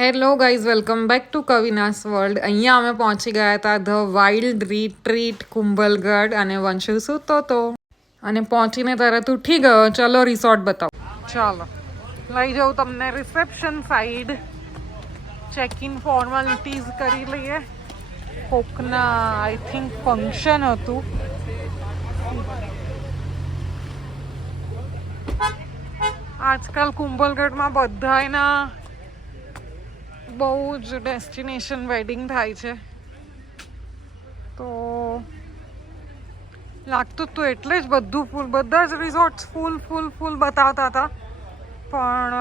Hello guys, welcome back to Kavinas world. અહીંયા અમે પહોંચી ગયા હતા ધ વાઇલ્ડ રિટ્રીટ કુંભલગઢ અને વંશુ સૂતો હતો અને પહોંચીને તરત ઉઠી ગયો. ચલો રિસોર્ટ બતાવો. ચાલો લઈ જાઉં તમને reception side. Check in formalities કરી લઈએ. કોકના આઈ થિંક ફંક્શન હતું. આજકાલ કુંભલગઢમાં બધાના બહુ જ ડેસ્ટિનેશન વેડિંગ થાય છે, તો લાગતું હતું એટલે જ બધું ફૂલ, બધા જ રિસોર્ટ્સ ફૂલ બતાવતા હતા. પણ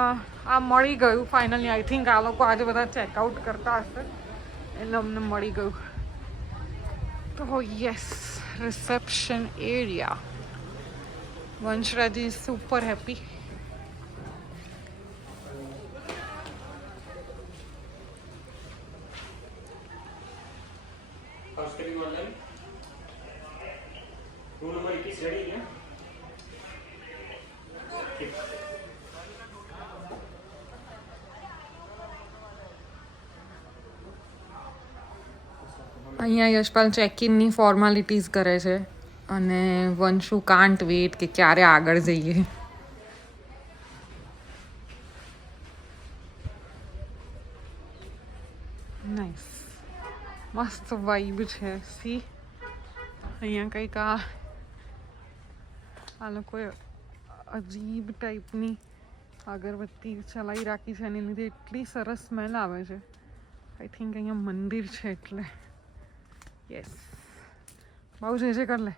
આ મળી ગયું ફાઇનલી. આઈ થિંક આ લોકો આજે બધા ચેકઆઉટ કરતા હશે એટલે અમને મળી ગયું. તો yes, reception area. Vanshraj is super happy. અહીંયા યશપાલ ચેક-ઇનની ફોર્માલિટીઝ કરે છે અને વંશુ કાન્ટ વેટ કે ક્યારે આગળ જઈએ. નાઇસ, મસ્ત વાઇબ છે. સી અહીંયા કંઈક આ લોકોએ અજીબ ટાઈપની અગરબત્તી ચલાવી રાખી છે, એની લીધે એટલી સરસ સ્મેલ આવે છે. આઈ થિંક અહીંયા મંદિર છે એટલે. યસ, બહુ જે કર લે.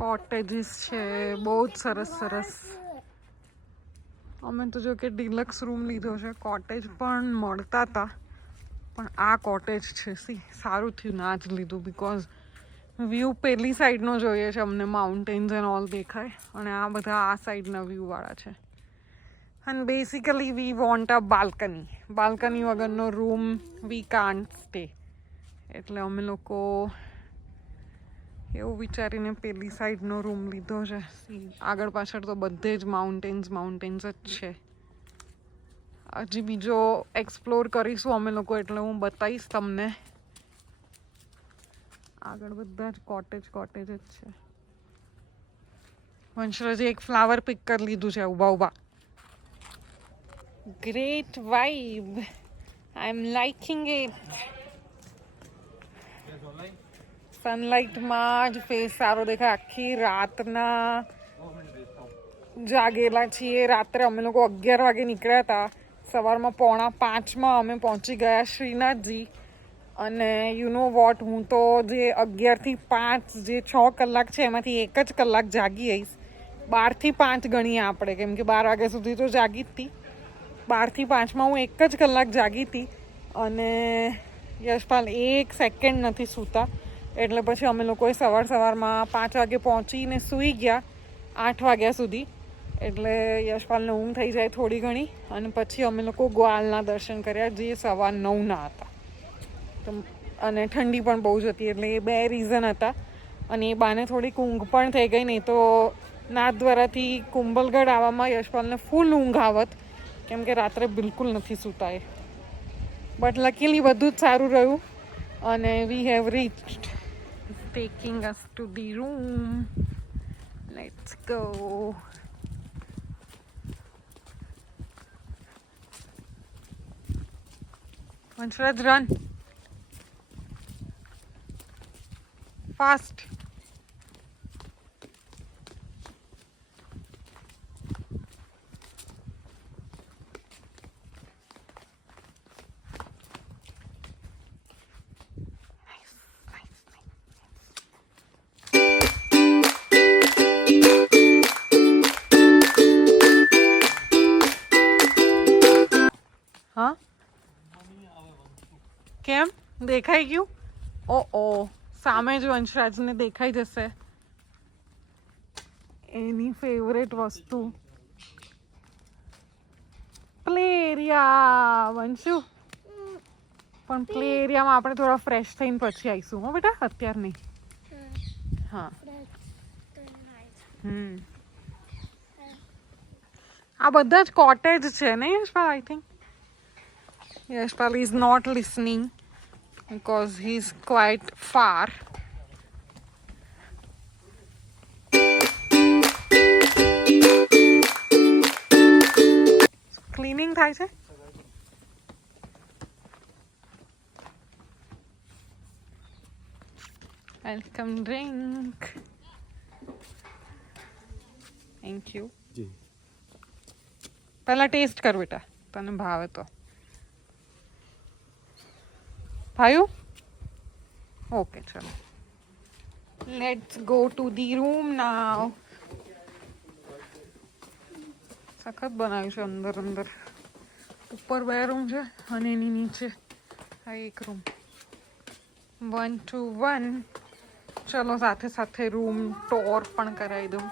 કોટેજીસ છે બહુ જ સરસ. અમે તો જો કે ડિલક્સ રૂમ લીધો છે. કોટેજ પણ મળતા હતા, પણ આ કોટેજ છે. સી, સારું થયું ના જ લીધું, બિકોઝ વ્યૂ પેલી સાઈડનો જોઈએ છે અમને. માઉન્ટેન્સ એન્ડ ઓલ દેખાય, અને આ બધા આ સાઈડના વ્યૂવાળા છે. અને basically we want a balcony. Balcony વગરનો રૂમ વી કાન્ટ સ્ટે. એટલે અમે લોકો એવું વિચારીને પેલી સાઈડનો રૂમ લીધો છે. આગળ પાછળ તો બધે જ માઉન્ટેન્સ જ છે. હજી બીજો એક્સપ્લોર કરીશું અમે લોકો, એટલે હું બતાવીશ તમને. આગળ બધા જ કોટેજ જ છે. વંશરાજે એક ફ્લાવર પિક કરી લીધું છે ઊભા. Great vibe, I am liking it. સનલાઇટમાં જ ફેસ સારો દેખાય. આખી રાતના જાગેલા છીએ. રાત્રે અમે લોકો 11 વાગે નીકળ્યા હતા. સવારમાં 4:45 અમે પહોંચી ગયા શ્રીનાથજી. અને યુ નો વોટ, હું તો જે 11 થી 5 જે 6 કલાક છે એમાંથી 1 જ કલાક જાગી આવીશ. 12 થી 5 ગણીએ આપણે, કેમ કે 12 વાગ્યા સુધી તો જાગી જ હતી. 12 થી 5માં હું 1 જ કલાક જાગી હતી. અને યશપાલ 1 સેકન્ડ નથી સૂતા. એટલે પછી અમે લોકોએ સવારમાં 5 વાગે પહોંચીને સૂઈ ગયા 8 વાગ્યા સુધી. એટલે યશપાલને ઊંઘ થઈ જાય થોડી ઘણી. અને પછી અમે લોકો ગ્વાલના દર્શન કર્યા, જે 9:15 હતા. તો અને ઠંડી પણ બહુ જ હતી, એટલે એ 2 રીઝન હતા. અને એ બાને થોડીક ઊંઘ પણ થઈ ગઈ. નહીં તો નાથદ્વારાથી કુંભલગઢ આવવામાં યશપાલને ફૂલ ઊંઘ આવત, કેમ કે રાત્રે બિલકુલ નથી સૂતા એ. બટ લકીલી બધું જ સારું રહ્યું અને we have reached. Taking us to the room. Let's go. Vanshraj, run fast. હા, કેમ દેખાઈ ગયું? ઓ સામે જ વંશરાજને દેખાઈ જશે. એની ફેવરેટ વસ્તુ પ્લે એરિયા. વંશુ, પણ પ્લે એરિયામાં આપણે થોડા ફ્રેશ થઈને પછી આવીશું. હો બેટા, અત્યારે નહીં. હા. આ બધા જ કોટેજ છે ને Yashpal? I think Yashpal is not listening because he's quite far. Cleaning થાય છે. Welcome drink. Thank you. પહેલા ટેસ્ટ કર બેટા, તને ભાવે તો. ભાયું? ઓકે ચલો. Let's go to the room now. સખત બનાવ્યું છે અંદર અંદર. ઉપર 2 રૂમ છે અને એની નીચે આ એક રૂમ. 1 to 1. ચલો સાથે સાથે રૂમ ટોર પણ કરાવી દઉં.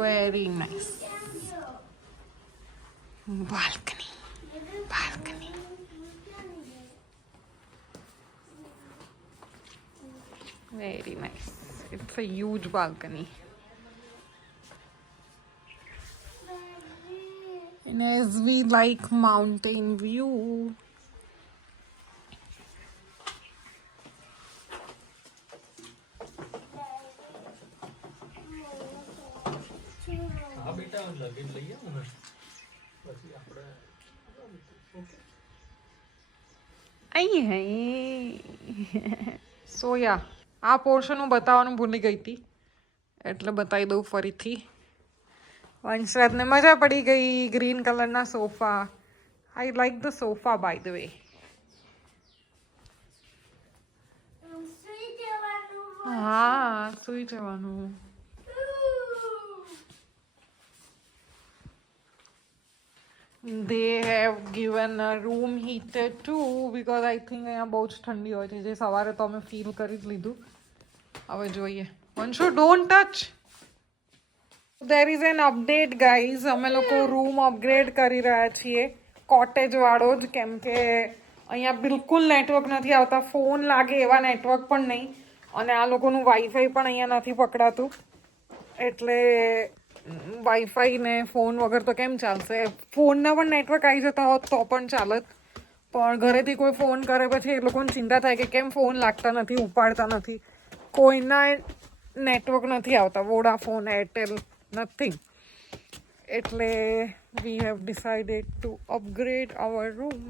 Very nice. Balcony. Very nice. It's a huge balcony. And as we like mountain view. સો યા આ પોર્શન હું બતાવવાનું ભૂલી ગઈ હતી એટલે બતાવી દઉં ફરીથી. વંશરાજને મજા પડી ગઈ ગ્રીન કલરના sofa. I like the sofa by the way. હા સુઈ જવાનું. They have given a room heater too because I think અહીંયા બહુ જ ઠંડી હોય છે, જે સવારે તો અમે ફીલ કરી જ લીધું. હવે જોઈએ. Vanshu don't touch. There is an update guys. અમે લોકો રૂમ અપગ્રેડ કરી રહ્યા છીએ, કોટેજ વાળો જ, કેમ કે અહીંયા બિલકુલ નેટવર્ક નથી આવતા. ફોન લાગે એવા નેટવર્ક પણ નહીં, અને આ લોકોનું વાઈફાઈ પણ અહીંયા નથી પકડાતું. એટલે વાઈફાઈ ને ફોન વગર તો કેમ ચાલશે? ફોનના પણ નેટવર્ક આવી જતા હોત તો પણ ચાલત, પણ ઘરેથી કોઈ ફોન કરે પછી એ લોકોને ચિંતા થાય કે કેમ ફોન લાગતા નથી, ઉપાડતા નથી. કોઈના નેટવર્ક નથી આવતા, વોડાફોન, એરટેલ, નથિંગ. એટલે we have decided to upgrade our room.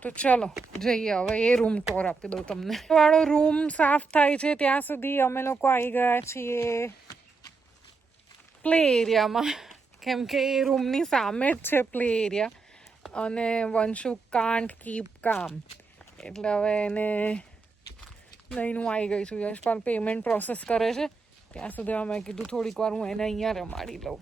તો ચલો જઈએ હવે એ રૂમ ટોર આપી દઉં તમને. વાળો રૂમ સાફ થાય છે ત્યાં સુધી અમે લોકો આવી ગયા છીએ પ્લે એરિયામાં, કેમ કે એ રૂમની સામે જ છે પ્લે એરિયા. અને વંશુ કાન્ટ કીપ કામ, એટલે હવે એને લઈને હું આવી ગઈ છું. યશપાલ પેમેન્ટ પ્રોસેસ કરે છે ત્યાં સુધી અમે કીધું થોડીક વાર હું એને અહીંયા રમાડી લઉં.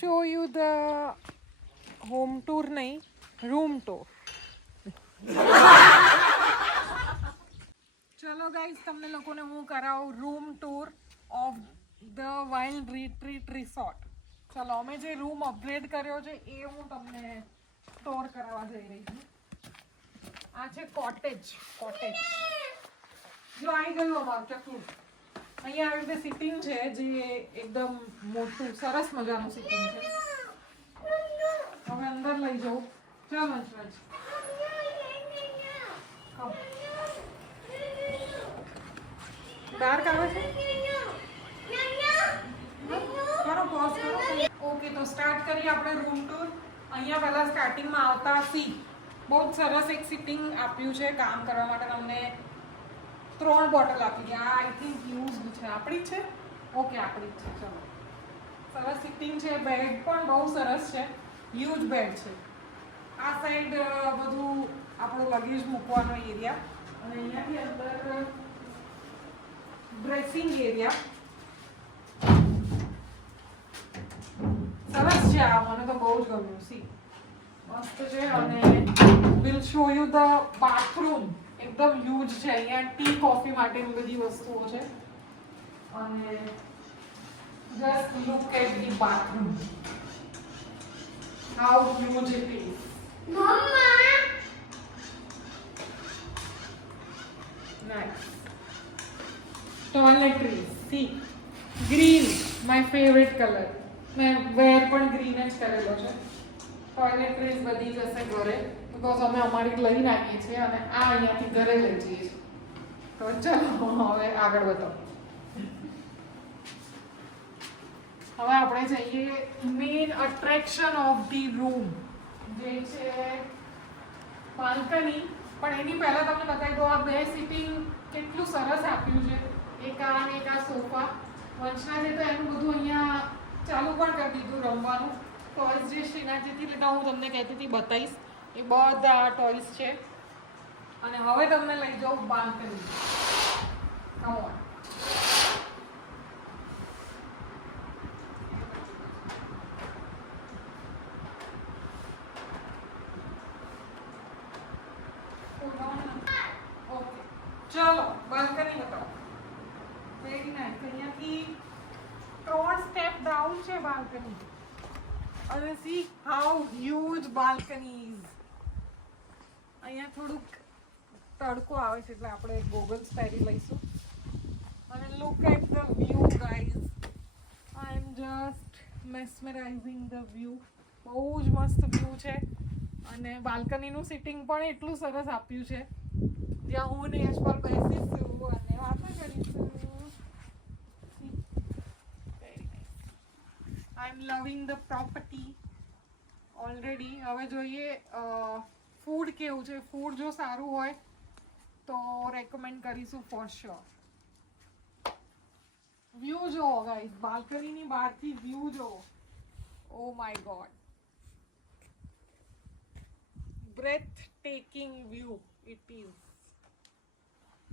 Show you the home tour nahi, room tour. ચલો ગાઈઝ, તમને લોકોને હું કરાવું room tour of the wild retreat resort. ચલો અમે જે રૂમ અપગ્રેડ કર્યો છે એ હું તમને ટૂર કરાવવા જઈ રહી છું. આ છે કોટેજ. જો આવી ગયું અમારું ચકલું. અહીંયા આવી રીતે સિટિંગ છે, જે એકદમ મોટું સરસ મજાનું સિટિંગ છે. હવે અંદર લઈ જાઉં. ચાલ વંશરાજ, ડાર્ક આવે છે. કરો પોઝ કરો. ઓકે, તો સ્ટાર્ટ કરીએ આપણે રૂમ ટૂર. અહીંયા પહેલા સ્ટાર્ટિંગમાં આવતા બહુ જ સરસ એક સિટિંગ આપ્યું છે કામ કરવા માટે. તમને 3 બોટલ આપી છે. આ આઈ થિંક યુઝડ છે. આપણી છે? ઓકે, આપણી જ છે. ચલો, સરસ સિટિંગ છે. બેડ પણ બહુ સરસ છે, હ્યુજ બેડ છે. આ સાઈડ બધું આપણું લગેજ મૂકવાનો એરિયા, અને અહીંયાથી અંદર ડ્રેસિંગ એરિયા. છે આ, મને તો બહુ જ ગમ્યું. સી મસ્ત છે. અને will show you the bathroom. એકદમ હ્યુજ છે. અહીંયા ટી કોફી માટેની બધી વસ્તુઓ છે. અને just look at the bathroom. How huge it is. Mama. Nice. Toiletries. See. Green. My favorite color. મેં વેર પણ ગ્રીન જ કરેલો છે. ટોયલેટરીઝ બધી જશે ઘરે બીકોઝ અમે અમારી લઈ નાખીએ છીએ અને આ અહીંયાથી ઘરે લઈ જઈએ છીએ. તો ચલો હવે આગળ વધો. હવે આપણે જઈએ main attraction of the room જે છે બાલ્કની. પણ એની પહેલા તમને બતાવી દો આ બે સિટિંગ કેટલું સરસ આપ્યું છે. એક આ અને એક આ સોફા. વંશના છે તો એનું બધું અહીંયા ચાલુ પણ કરી દીધું રમવાનું. ટોયસ જે શ્રીનાથજીથી લીધા હું તમને કહેતી હતી બતાવીશ એ બધા ટોયસ છે. અને હવે તમને લઈ જાઉં બાલ્કની. Come on. ઓકે ચલો બાલ્કની બતાવો. Very nice. અહીંયાથી 3 સ્ટેપ ડાઉન છે બાલ્કની. અને see how huge balcony is. અહીંયા થોડુંક તડકો આવે છે એટલે આપણે ગોગલ્સ પહેરી લઈશું. અને look at the view guys. I am just mesmerising the view. બહુ જ મસ્ત વ્યૂ છે. અને બાલ્કનીનું સિટિંગ પણ એટલું સરસ આપ્યું છે જ્યાં હું ને યશ પર બેસીશું અને વાતો કરીશું. આઈ એમ લવિંગ ધ પ્રોપર્ટી ઓલરેડી. હવે જોઈએ ફૂડ કેવું છે. ફૂડ જો સારું હોય તો રેકમેન્ડ કરીશું ફોર શ્યોર. વ્યૂ જો ગાઈઝ. બાલ્કનીની બહારથી વ્યૂ જો. Oh my God. breathtaking view it is.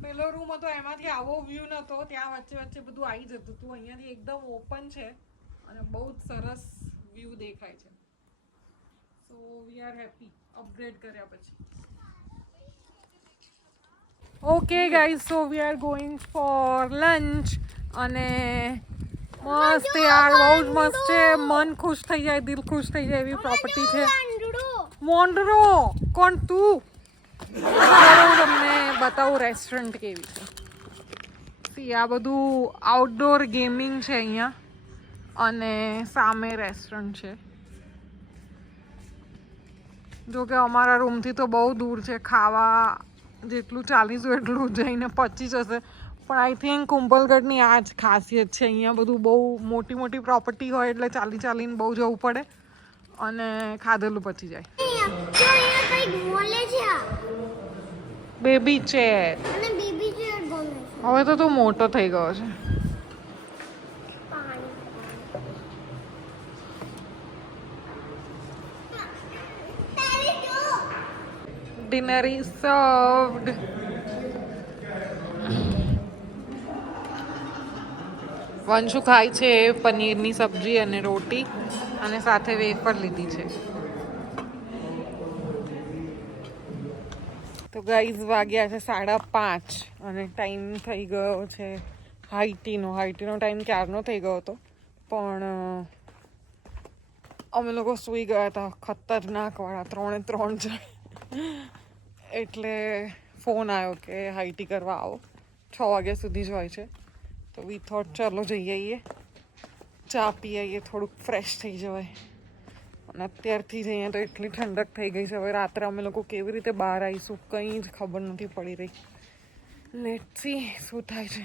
પેલો રૂમ હતો એમાંથી આવો વ્યૂ નતો. ત્યાં વચ્ચે વચ્ચે બધું આવી જતું હતું. અહીંયાથી એકદમ ઓપન છે અને બહુ જ સરસ વ્યૂ દેખાય છે. સો વી આર હેપી અપગ્રેડ કર્યા પછી. Okay guys so we are going for lunch. અને મસ્ત યાર બહુ જ મસ્ત છે. મન ખુશ થઈ જાય દિલ ખુશ થઈ જાય એવી પ્રોપર્ટી છે. મોન્ડરો કોણ તું? હું તમને બતાવું રેસ્ટોરન્ટ કેવી છે. સી આ બધું આઉટડોર ગેમિંગ છે અહીંયા અને સામે રેસ્ટોરન્ટ છે. જો કે અમારા રૂમથી તો બહુ દૂર છે. ખાવા જેટલું ચાલીશું એટલું જઈને પચી જશે. પણ આઈ થિંક કુંભલગઢની આ જ ખાસિયત છે. અહીંયા બધું બહુ મોટી મોટી પ્રોપર્ટી હોય એટલે ચાલી ચાલીને બહુ જવું પડે અને ખાધેલું પચી જાય. Baby chair. હવે તો તું મોટો થઈ ગયો છે. Dinner is સર્વડ. વંશુ ખાય છે પનીરની સબ્જી અને રોટી અને સાથે વેફર લીધી છે. તો ગાઈઝ વાગ્યા છે 5:30 અને ટાઈમ થઈ ગયો છે હાઈટીનો. હાઈટીનો ટાઈમ ક્યારનો થઈ ગયો હતો પણ અમે લોકો સૂઈ ગયા હતા ખતરનાકવાળા 3 જણ. એટલે ફોન આવ્યો કે હાઈટી કરવા આવો. 6 વાગ્યા સુધી જ હોય છે. તો વી થોટ ચાલો જઈ આવીએ, ચા પી આવીએ, થોડુંક ફ્રેશ થઈ જવાય. અને અત્યારથી જ અહીંયા તો એટલી ઠંડક થઈ ગઈ છે. હવે રાત્રે અમે લોકો કેવી રીતે બહાર આવીશું કંઈ જ ખબર નથી પડી રહી. લેટ્સ સી શું થાય છે.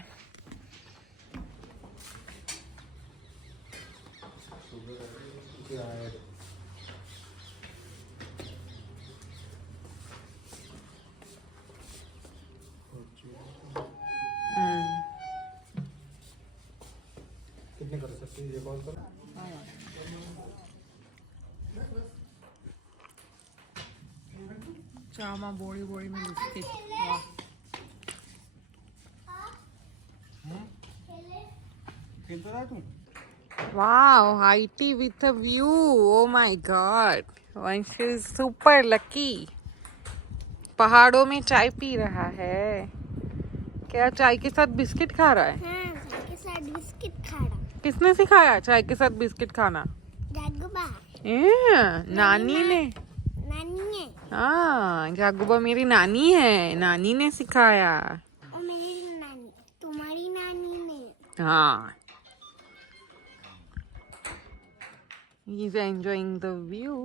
कितने कर सकते हैं ये कॉल करो. ચામાં બોળી બોળીને બિસ્કિટ. વાહ. खेलता रहा तू. Wow, high tea with a view. Oh my god. Vansh is super lucky. पहाड़ों में चाय पी रहा है. क्या चाय के साथ बिस्किट खा रहा है? हाँ, चाय के साथ बिस्किट खा रहा. किसने सिखाया चाय के साथ बिस्किट खाना? जागूबा. नानी ने. नानी ने. हाँ, जागूबा मेरी नानी है. नानी ने सिखाया. और मेरी नानी, तुम्हारी नानी ने. हाँ. He's enjoying the view.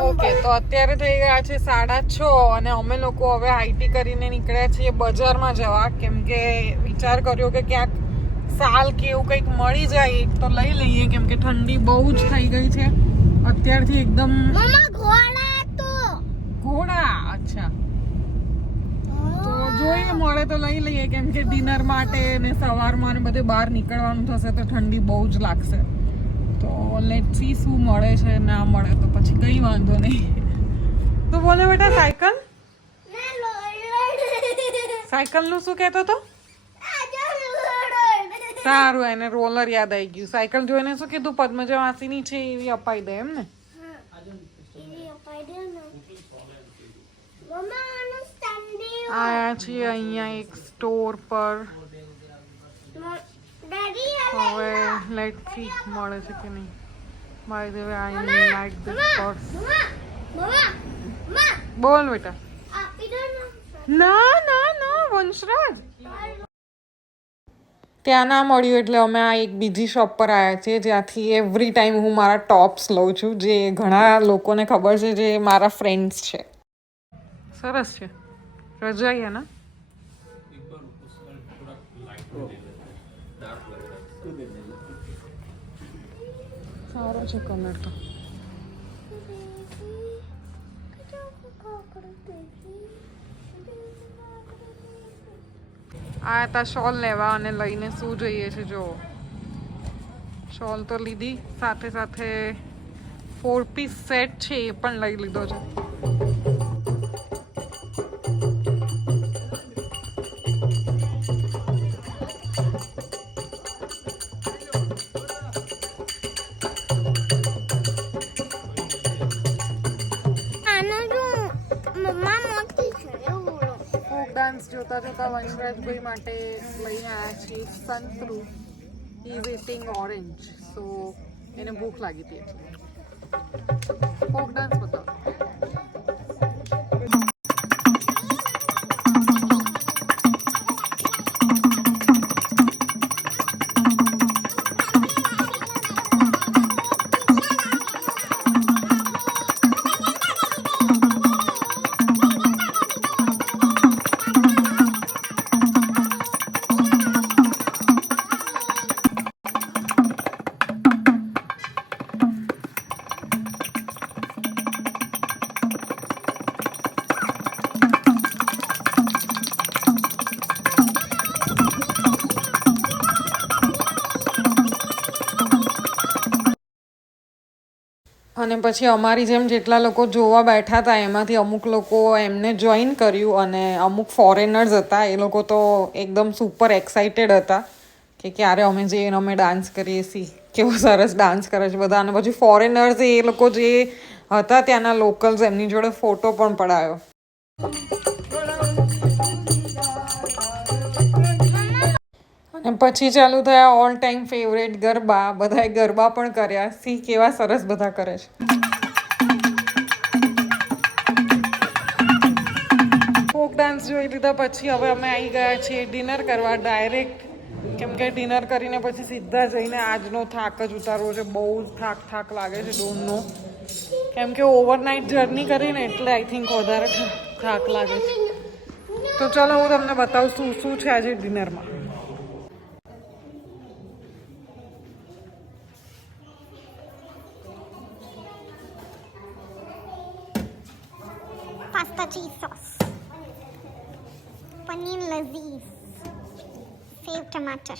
Okay, તો અત્યારે થઈ ગયા છે 6:30 અને અમે લોકો હવે આઈટી કરીને નીકળ્યા છીએ બજારમાં જવા, કેમ કે વિચાર કર્યો કે ક્યાંક સાલ કે એવું કંઈક મળી જાય તો લઈ લઈએ, કેમ કે ઠંડી બહુ જ થઈ ગઈ છે અત્યારથી એકદમ. મમ્મા ઘોડા તો. ઘોડા? અચ્છા, તો જોઈએ મળે તો લઈ લઈએ, કેમ કે ડિનર માટે ને સવારમાં ને બધે બહાર નીકળવાનું થશે તો ઠંડી બહુ જ લાગશે. તો લેટ્સ સી શું મળે છે, ના મળે તો પછી કઈ વાંધો નહીં. તો બોલે બેટા સાયકલ? સાયકલનું શું કહેતો હતો? સારું, એને રોલર યાદ આવી ગયું. સાયકલ જોઈને શું કીધું? પદ્મજા માસીની છે એવી અપાઈ દે એમ ને? આયા છીએ અહીંયા એક સ્ટોર પર. હવે લેટ્સ સી મળે છે કે નહીં. By the way I like this purse. બોલ બેટા. ના ના ના વંશરાજ, ત્યાં ના મળ્યું એટલે અમે આ એક બીજી શોપ પર આવ્યા છીએ જ્યાંથી એવરી ટાઈમ હું મારા ટોપ્સ લઉં છું, જે ઘણા લોકોને ખબર છે, જે મારા ફ્રેન્ડ્સ છે. સરસ છે. રજાઈ હે ના? સારો છે કલર તો. આ હતા શોલ લેવા અને લઈને શું જોઈએ છે જો. શોલ તો લીધી, સાથે સાથે 4 પીસ સેટ છે એ પણ લઈ લીધો છે. ડાન્સ જોતા જોતા વનરાજભાઈ માટે લઈને આવ્યા છીએ સંતરું. ઇઝ ઇટિંગ ઓરેન્જ, સો એને ભૂખ લાગી હતી એટલે ફોક ડાન્સ બતાવો. અને પછી અમારી જેમ જેટલા લોકો જોવા બેઠા હતા એમાંથી અમુક લોકો એમને જોઈન કર્યું અને અમુક ફોરેનર્સ હતા. એ લોકો તો એકદમ સુપર એક્સાઇટેડ હતા કે ક્યારે અમે જઈને અમે ડાન્સ કરીએ છીએ, કેવો સરસ ડાન્સ કરે છે બધા. અને પછી ફોરેનર્સ એ લોકો જે હતા ત્યાંના લોકલ્સ, એમની જોડે ફોટો પણ પડાયો. અને પછી ચાલુ થયા ઓલ ટાઈમ ફેવરેટ ગરબા. બધાએ ગરબા પણ કર્યા. સી કેવા સરસ બધા કરે છે. ફોક ડાન્સ જોઈ લીધા પછી હવે અમે આવી ગયા છીએ ડિનર કરવા ડાયરેક્ટ, કેમ કે ડિનર કરીને પછી સીધા જઈને આજનો થાક જ ઉતારવો છે. બહુ જ થાક લાગે છે ડોન્ટ નો, કેમ કે ઓવરનાઇટ જર્ની કરીને એટલે આઈ થિંક વધારે થાક લાગે છે. તો ચાલો હું તમને બતાવું શું શું છે આજે ડિનરમાં. Pasta cheese sauce, paneer lazeez, sev tomato,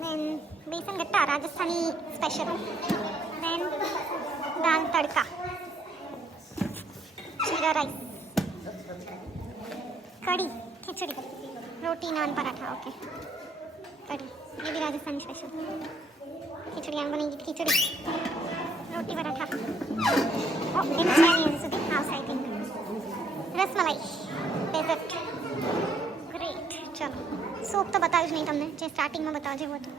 then besan gatta Rajasthani special, then dal tadka, jeera rice, curry, khichdi, रोटी नान पराठा ओके करी ये भी राजस्थानी स्पेशल खिचड़ी आम बनेगी खिचड़ी रोटी पराठा ओ वेजिटेरियन સુધી house I think rasmalai dessert great ચલો સૂપ તો બતાવ્યું જ નહીં તમને જે સ્ટાર્ટિંગમાં બતાવજો એવું હતું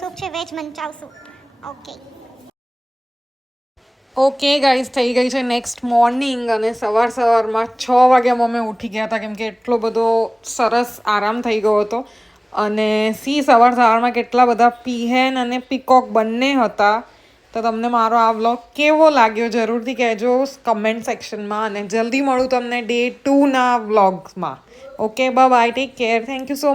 સૂપ છે veg manchow soup okay okay guys થઈ ગઈ છે નેક્સ્ટ મોર્નિંગ અને સવારમાં 6 વાગ્યામાં અમે ઉઠી ગયા હતા કેમ કે એટલો બધો સરસ આરામ થઈ ગયો હતો અને સવારમાં કેટલા બધા પીહેન અને પીકોક બંને હતા તો તમને મારો આ વ્લોગ કેવો લાગ્યો જરૂરથી કહેજો કમેન્ટ સેક્શનમાં અને જલ્દી મળું તમને ડે 2 ના વ્લોગ્સમાં okay bye take care thank you so